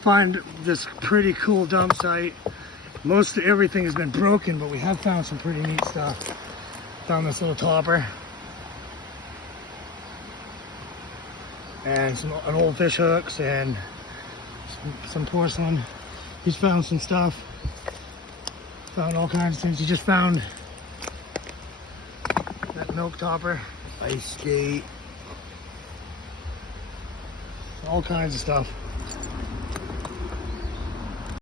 find this pretty cool dump site. Most of everything has been broken, but we have found some pretty neat stuff. Found this little topper. And an old fish hooks and some porcelain. He's found some stuff. Found all kinds of things. He just found that milk topper, ice skate, all kinds of stuff.